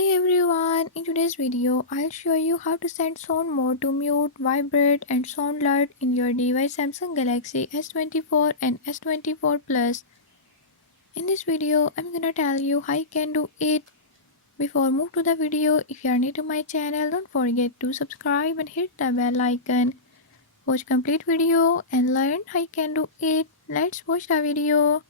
Hi everyone, in today's video I'll show you how to set sound mode to mute, vibrate and sound alert in your device Samsung Galaxy S24 and S24 Plus. In this video I'm gonna tell you how you can do it. Before move to the video, if you are new to my channel, don't forget to subscribe and hit the bell icon. Watch complete video and learn how you can do it. Let's watch the video.